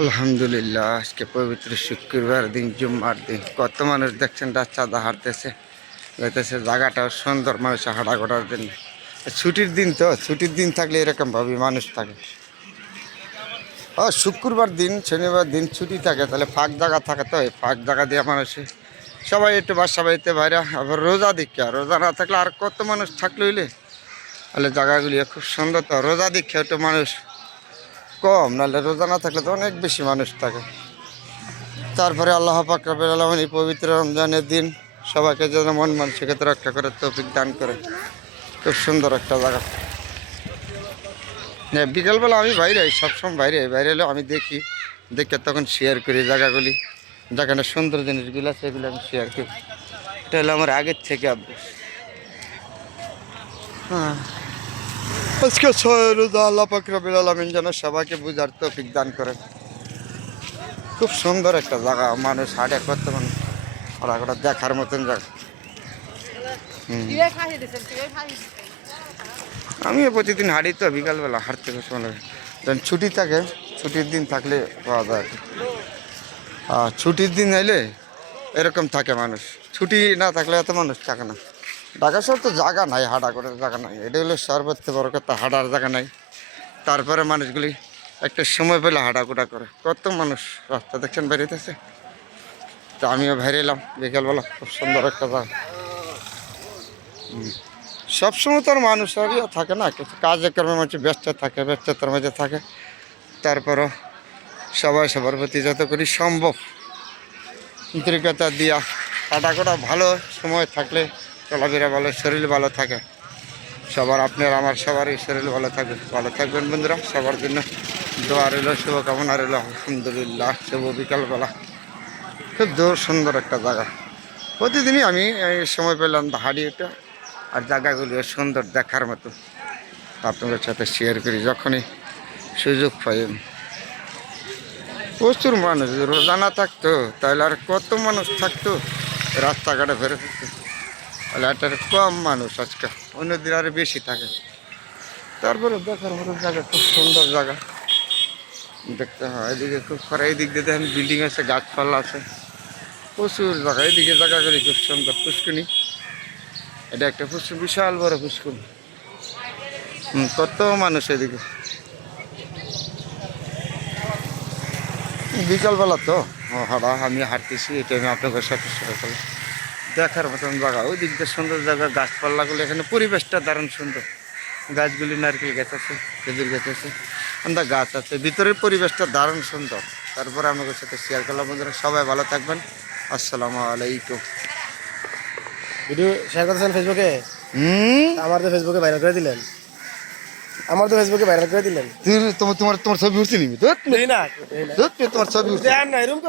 আলহামদুলিল্লাহ, আজকে পবিত্র শুক্রবার দিন, জুম্মার দিন। কত মানুষ দেখছেন রাস্তাতে হাঁটতেছে, যাইতেছে। জায়গাটাও সুন্দর, মানুষ হাঁটা ঘোটার জন্য। ছুটির দিন তো, ছুটির দিন থাকলে এরকমভাবে মানুষ থাকে। শুক্রবার দিন, শনিবার দিন ছুটি থাকে, তাহলে ফাঁক জায়গা থাকে। তো এই ফাঁক জায়গা দিয়ে মানুষে সবাই একটু বাসা বাড়িতে বাইরে। আবার রোজা দীক্ষা, রোজা না থাকলে আর কত মানুষ থাকলে হইলে, তাহলে জায়গাগুলি খুব সুন্দর। তো রোজা দীক্ষা একটু মানুষ কম, নাহলে রোজা না থাকলে তো অনেক বেশি মানুষ থাকে। তারপরে আল্লাহ পাক রব্বুল আলামিন এই পবিত্র রমজানের দিন সবাইকে যেন মন মানসিকতা রক্ষা করে, তৌফিক দান করে। খুব সুন্দর একটা জায়গা। হ্যাঁ, বিকালবেলা আমি বাইরে, সবসময় বাইরে বাইরে এলেও আমি দেখি, দেখে তখন শেয়ার করি জায়গাগুলি। যেখানে সুন্দর জিনিসগুলো আছে সেগুলো আমি শেয়ার করি। এটা হলো আমার আগের থেকে অভ্যাস। হ্যাঁ, আজকে রোজা, আল্লাহ পাক রব্বুল আলামিন যেন সবাইকে বুঝার তৌফিক দান করেন। খুব সুন্দর একটা জায়গা, মানুষ হাঁটে, কত মানুষ ওরা দেখার মতন জায়গা। আমিও প্রতিদিন হাঁটি, তো বিকালবেলা হাঁটতে খুব ভালো লাগে। যখন ছুটি থাকে, ছুটির দিন থাকলে পাওয়া যায়। ছুটির দিন এলে এরকম থাকে মানুষ, ছুটি না থাকলে এত মানুষ থাকে না। ঢাকা শহর তো জায়গা নাই, হাঁটা করার জায়গা নাই। এটা হলো সর্বোচ্চ বড় কথা, হাঁটার জায়গা নাই। তারপরে মানুষগুলি একটা সময় পেলে হাঁটাকুটা করে। কত মানুষ রাস্তা দেখছেন বেরিয়েছে। তো আমিও বাইরে এলাম বিকেলবেলা, খুব সুন্দর একটা জায়গা। সবসময় তো আর মানুষ আর থাকে না, কিছু কাজে কর্মে মানুষ ব্যস্ত থাকে, ব্যস্ততার মধ্যে থাকে। তারপরও সবাই সবার প্রতি যত করি সম্ভব আন্তরিকতা দিয়া কাটাকোটা ভালো সময় থাকলে চলাফেরা ভালো, শরীর ভালো থাকে সবার। আপনার আমার সবারই শরীর ভালো থাকবে। ভালো থাকবেন বন্ধুরা, সবার জন্য দোয়া রইল, শুভকামনা রইল। আলহামদুলিল্লাহ, শুভ বিকালবেলা। খুব সুন্দর একটা জায়গা। প্রতিদিনই আমি এই সময় পেলাম হাঁটি এটা, আর জায়গাগুলিও সুন্দর দেখার মতো। আপনাদের সাথে শেয়ার করি যখনই সুযোগ পাই। প্রচুর মানুষ, রোজা না থাকতো তাহলে আর কত মানুষ থাকতো রাস্তাঘাটে ফেরে থাকতো। তাহলে একটা কম মানুষ, আজকে অন্যদিন আরও বেশি থাকে। তারপরে দেখার মতো জায়গা, খুব সুন্দর জায়গা দেখতে হয়। এদিকে খুব খারাপ, এই দিক দিয়ে দেখেন বিল্ডিং আছে, গাছপালা আছে, প্রচুর জায়গা। এইদিকে জায়গাগুলি খুব সুন্দর। পুষ্কুনি, এটা একটা বিশাল বড় পুষ্কুনি। কত মানুষ এদিকে। বিকালবেলা তো হাঁটা, আমি হাঁটতেছি, এটা আমি আপনাদের সাথে শেয়ার করি। দেখার মতন জায়গা, ওই দিক দিয়ে সুন্দর জায়গা, গাছপালাগুলো, এখানে পরিবেশটা দারুণ সুন্দর। গাছগুলি নারকেল গাছ আছে, খেজুর গাছ আছে, আন্দা গাছ আছে, ভিতরের পরিবেশটা দারুণ সুন্দর। তারপরে আপনাদের সাথে শেয়ার করলাম। বন্ধুরা সবাই ভালো থাকবেন, আসসালামু আলাইকুম। ভিডিও শেয়ার করতেছেন ফেসবুকে? আমার তো ফেসবুকে ভাইরাল করে দিলেন। তোমার ছবি উঠছে নি? না, তোমার ছবি উঠছে। না এরকম